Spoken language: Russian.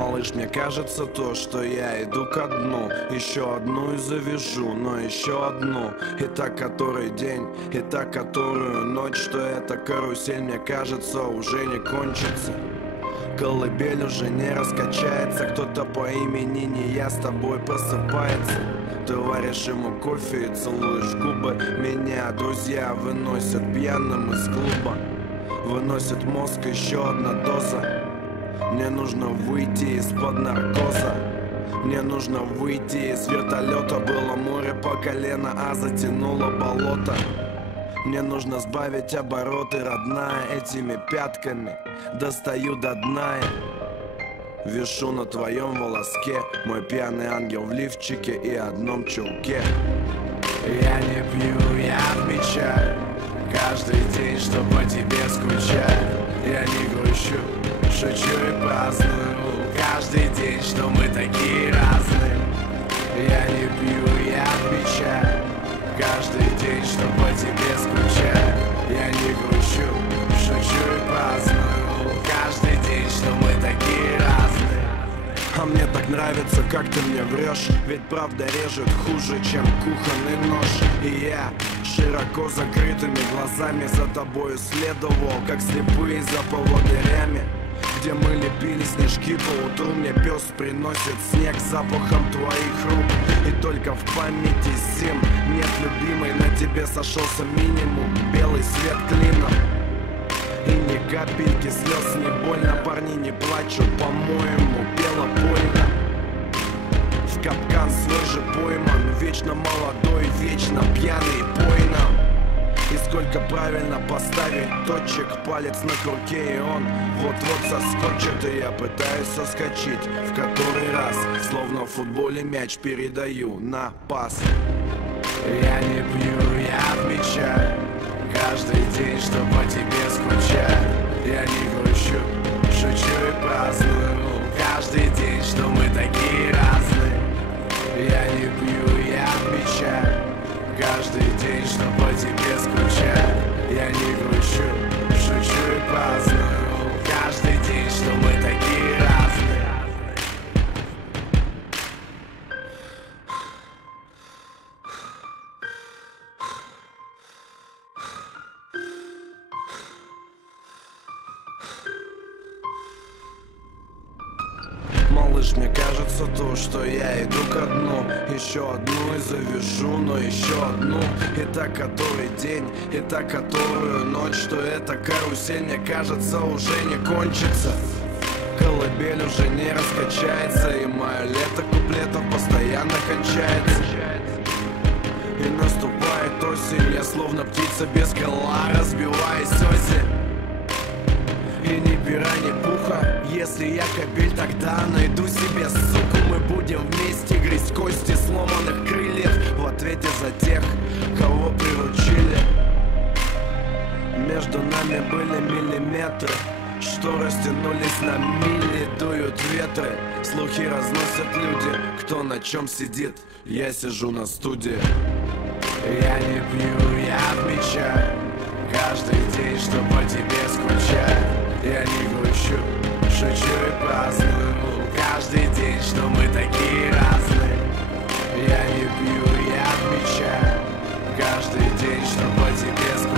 Малыш, мне кажется то, что я иду ко дну. Еще одну и завяжу, но еще одну. И так который день, и так которую ночь. Что эта карусель, мне кажется, уже не кончится. Колыбель уже не раскачается. Кто-то по имени не я с тобой просыпается. Ты варишь ему кофе и целуешь губы. Меня друзья выносят пьяным из клуба. Выносит мозг еще одна доза. Мне нужно выйти из-под наркоза. Мне нужно выйти из вертолета. Было море по колено, а затянуло болото. Мне нужно сбавить обороты, родная. Этими пятками достаю до дна я. Вишу на твоем волоске. Мой пьяный ангел в лифчике и одном чулке. Я не пью, я отмечаю каждый день, что по тебе скучаю. Я не грущу, шучу и праздную каждый день, что мы такие разные. Я не пью, я отмечаю каждый день, что по тебе скучаю. Я не грущу, шучу и праздную каждый день, что мы такие разные. А мне так нравится, как ты мне врешь. Ведь правда режет хуже, чем кухонный нож. И я широко закрытыми глазами за тобою следовал, как слепые за поводырями. Где мы лепили снежки по утру, мне пес приносит снег с запахом твоих рук. И только в памяти зим нет любимой. На тебе сошелся минимум, белый свет клином. И ни капельки слез, не больно. Парни не плачут, по-моему, бело больно. В капкан свой же пойман. Вечно молодой, вечно пьяный пойном. И сколько правильно поставить точек. Палец на курке, и он вот-вот соскочит. И я пытаюсь соскочить в который раз. Словно в футболе мяч передаю на пас. Я не пью, я отмечаю каждый день, что по тебе скучаю. Я не грущу, шучу и праздную каждый день, что мы такие разные. Я не пью, я отмечаю каждый день, что по тебе скучаю. Я не грущу, шучу и праздную каждый день, что мы такие разные. Малыш, мне кажется то, что я иду ко дну. Еще одну и завяжу, но еще одну. И так который день, и так которую ночь. Что эта карусель, мне кажется, уже не кончится. Колыбель уже не раскачается. И мое лето куплетов постоянно кончается. И наступает осень, я словно птица без крыла, разбиваюсь осень. И ни пера, ни пуха. Если я кобель, тогда найду себе суку. Мы будем вместе грызть кости сломанных крыльев в ответе за тех, кого приручили. Между нами были миллиметры, что растянулись на мили. Дуют ветры, слухи разносят люди. Кто на чем сидит, я сижу на студии. Я не пью, я отмечаю каждый день, что по тебе скучаю. Я не грущу, шучу и праздную каждый день, что мы такие разные. Я не пью, я отмечаю каждый день, что по тебе скучаю.